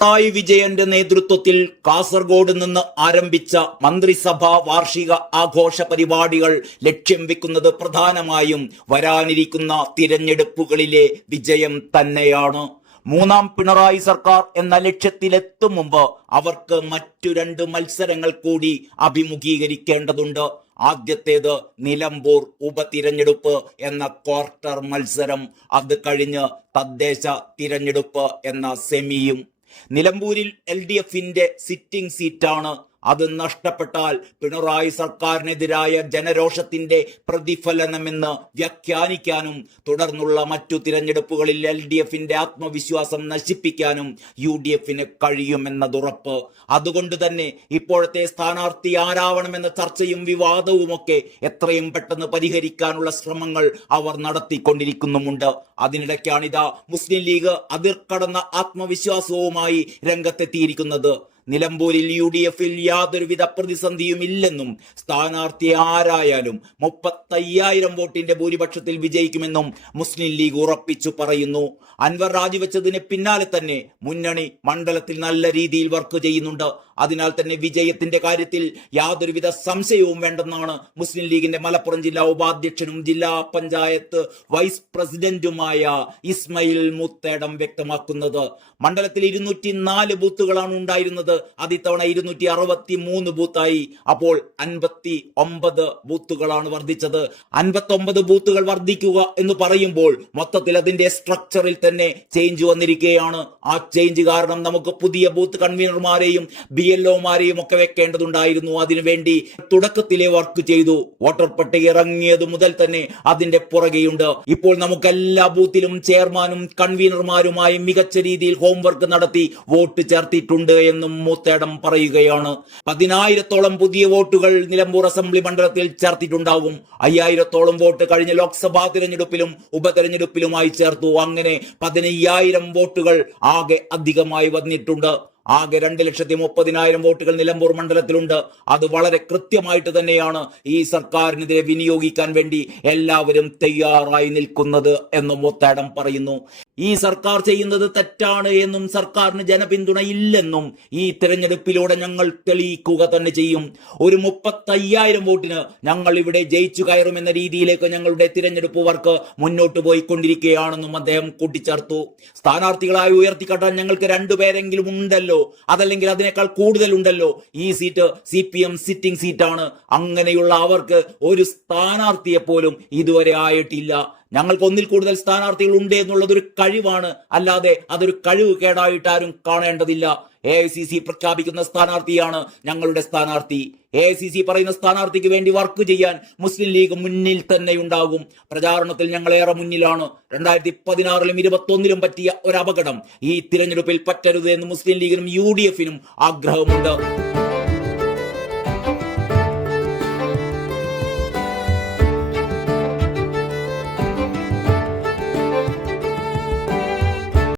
പിണറായി വിജയന്റെ നേതൃത്വത്തിൽ കാസർഗോഡ് നിന്ന് ആരംഭിച്ച മന്ത്രിസഭാ വാർഷിക ആഘോഷ പരിപാടികൾ ലക്ഷ്യം വെക്കുന്നത് പ്രധാനമായും വരാനിരിക്കുന്ന തിരഞ്ഞെടുപ്പുകളിലെ വിജയം തന്നെയാണ്. മൂന്നാം പിണറായി സർക്കാർ എന്ന ലക്ഷ്യത്തിലെത്തും മുമ്പ് അവർക്ക് മറ്റു രണ്ട് മത്സരങ്ങൾ കൂടി അഭിമുഖീകരിക്കേണ്ടതുണ്ട്. ആദ്യത്തേത് നിലമ്പൂർ ഉപതിരഞ്ഞെടുപ്പ് എന്ന ക്വാർട്ടർ മത്സരം. അത് കഴിഞ്ഞ് തദ്ദേശ തിരഞ്ഞെടുപ്പ് എന്ന സെമിയും നിലമ്പൂരിൽ എൽ ഡി എഫിന്റെ സിറ്റിംഗ് സീറ്റാണ് അത് നഷ്ടപ്പെട്ടാൽ പിണറായി സർക്കാരിനെതിരായ ജനരോഷത്തിന്റെ പ്രതിഫലനമെന്ന് വ്യാഖ്യാനിക്കാനും തുടർന്നുള്ള മറ്റു തിരഞ്ഞെടുപ്പുകളിൽ എൽ ഡി എഫിന്റെ ആത്മവിശ്വാസം നശിപ്പിക്കാനും യു ഡി എഫിന് കഴിയുമെന്നതുറപ്പ്. അതുകൊണ്ട് തന്നെ ഇപ്പോഴത്തെ സ്ഥാനാർത്ഥി ആരാവണമെന്ന ചർച്ചയും വിവാദവുമൊക്കെ എത്രയും പെട്ടെന്ന് പരിഹരിക്കാനുള്ള ശ്രമങ്ങൾ അവർ നടത്തിക്കൊണ്ടിരിക്കുന്നുമുണ്ട്. അതിനിടയ്ക്കാണിതാ മുസ്ലിം ലീഗ് അതിർക്കടന്ന ആത്മവിശ്വാസവുമായി രംഗത്തെത്തിയിരിക്കുന്നത്. നിലമ്പൂരിൽ യു ഡി എഫിൽ യാതൊരുവിധ പ്രതിസന്ധിയും ഇല്ലെന്നും സ്ഥാനാർത്ഥി ആരായാലും മുപ്പത്തയ്യായിരം വോട്ടിന്റെ ഭൂരിപക്ഷത്തിൽ വിജയിക്കുമെന്നും മുസ്ലിം ലീഗ് ഉറപ്പിച്ചു പറയുന്നു. അൻവർ രാജിവെച്ചതിന് പിന്നാലെ തന്നെ മുന്നണി മണ്ഡലത്തിൽ നല്ല രീതിയിൽ വർക്ക് ചെയ്യുന്നുണ്ട്. അതിനാൽ തന്നെ വിജയത്തിന്റെ കാര്യത്തിൽ യാതൊരുവിധ സംശയവും വേണ്ടെന്നാണ് മുസ്ലിം ലീഗിന്റെ മലപ്പുറം ജില്ലാ ഉപാധ്യക്ഷനും ജില്ലാ പഞ്ചായത്ത് വൈസ് പ്രസിഡന്റുമായ ഇസ്മയിൽ മുത്തേടം വ്യക്തമാക്കുന്നത്. മണ്ഡലത്തിൽ ഇരുന്നൂറ്റി നാല് ബൂത്തുകളാണ് ഉണ്ടായിരുന്നത്. അത് ഇത്തവണ ഇരുന്നൂറ്റി അറുപത്തി മൂന്ന് ബൂത്തായി. അപ്പോൾ അൻപത്തി ഒമ്പത് ബൂത്തുകളാണ് വർദ്ധിച്ചത്. അൻപത്തി ഒമ്പത് ബൂത്തുകൾ വർദ്ധിക്കുക എന്ന് പറയുമ്പോൾ മൊത്തത്തിൽ അതിന്റെ സ്ട്രക്ചറിൽ തന്നെ ചേഞ്ച് വന്നിരിക്കുകയാണ്. ആ ചേഞ്ച് കാരണം നമുക്ക് പുതിയ ബൂത്ത് കൺവീനർമാരെയും ബി എൽ ഒമാരെയും ഒക്കെ വെക്കേണ്ടതുണ്ടായിരുന്നു. അതിനുവേണ്ടി തുടക്കത്തിലെ വർക്ക് ചെയ്തു. വോട്ടർ പട്ടിക ഇറങ്ങിയത് മുതൽ തന്നെ അതിന്റെ പുറകെയുണ്ട്. ഇപ്പോൾ നമുക്ക് എല്ലാ ബൂത്തിലും ചെയർമാനും കൺവീനർമാരുമായി മികച്ച രീതിയിൽ ഹോംവർക്ക് നടത്തി വോട്ട് ചേർത്തിട്ടുണ്ട് എന്നും മൂത്തേടം പറയുകയാണ്. പതിനായിരത്തോളം പുതിയ വോട്ടുകൾ നിലമ്പൂർ അസംബ്ലി മണ്ഡലത്തിൽ ചേർത്തിട്ടുണ്ടാകും അയ്യായിരത്തോളം വോട്ട് കഴിഞ്ഞ ലോക്സഭാ തിരഞ്ഞെടുപ്പിലും ഉപതെരഞ്ഞെടുപ്പിലുമായി ചേർത്തു. അങ്ങനെ പതിനയ്യായിരം വോട്ടുകൾ ആകെ അധികമായി വന്നിട്ടുണ്ട്. ആകെ രണ്ട് ലക്ഷത്തി മുപ്പതിനായിരം വോട്ടുകൾ നിലമ്പൂർ മണ്ഡലത്തിലുണ്ട്. അത് വളരെ കൃത്യമായിട്ട് തന്നെയാണ് ഈ സർക്കാരിനെതിരെ വിനിയോഗിക്കാൻ വേണ്ടി എല്ലാവരും തയ്യാറായി നിൽക്കുന്നത് എന്നും മുത്തേടം പറയുന്നു. ഈ സർക്കാർ ചെയ്യുന്നത് തെറ്റാണ് എന്നും സർക്കാരിന് ജനപിന്തുണ ഇല്ലെന്നും ഈ തെരഞ്ഞെടുപ്പിലൂടെ ഞങ്ങൾ തെളിയിക്കുക തന്നെ ചെയ്യും. ഒരു മുപ്പത്തയ്യായിരം വോട്ടിന് ഞങ്ങൾ ഇവിടെ ജയിച്ചു കയറുമെന്ന രീതിയിലേക്ക് ഞങ്ങളുടെ തിരഞ്ഞെടുപ്പ് വർക്ക് മുന്നോട്ട് പോയിക്കൊണ്ടിരിക്കുകയാണെന്നും അദ്ദേഹം കൂട്ടിച്ചേർത്തു. സ്ഥാനാർത്ഥികളായി ഉയർത്തിക്കാട്ടാൻ ഞങ്ങൾക്ക് രണ്ടുപേരെങ്കിലും ഉണ്ടല്ലോ. അതല്ലെങ്കിൽ അതിനേക്കാൾ കൂടുതൽ ഉണ്ടല്ലോ ഈ seat C P M sitting സീറ്റാണ് അങ്ങനെയുള്ള അവർക്ക് ഒരു സ്ഥാനാർത്ഥിയെ പോലും ഇതുവരെ ആയിട്ടില്ല. ഞങ്ങൾക്ക് ഒന്നിൽ കൂടുതൽ സ്ഥാനാർത്ഥികൾ ഉണ്ട് എന്നുള്ളത് ഒരു കഴിവാണ്. അല്ലാതെ അതൊരു കഴിവ് കേടായിട്ട് ആരും കാണേണ്ടതില്ല. എ ഐ സി സി പ്രഖ്യാപിക്കുന്ന സ്ഥാനാർത്ഥിയാണ് ഞങ്ങളുടെ സ്ഥാനാർത്ഥി. എ ഐ സി സി പറയുന്ന സ്ഥാനാർത്ഥിക്ക് വേണ്ടി വർക്ക് ചെയ്യാൻ മുസ്ലിം ലീഗ് മുന്നിൽ തന്നെ ഉണ്ടാകും. പ്രചാരണത്തിൽ ഞങ്ങൾ ഏറെ മുന്നിലാണ്. രണ്ടായിരത്തി പതിനാറിലും ഇരുപത്തൊന്നിലും പറ്റിയ ഒരു അപകടം ഈ തിരഞ്ഞെടുപ്പിൽ പറ്റരുത് എന്ന് മുസ്ലിം ലീഗിനും യു ഡി എഫിനും ആഗ്രഹമുണ്ട്.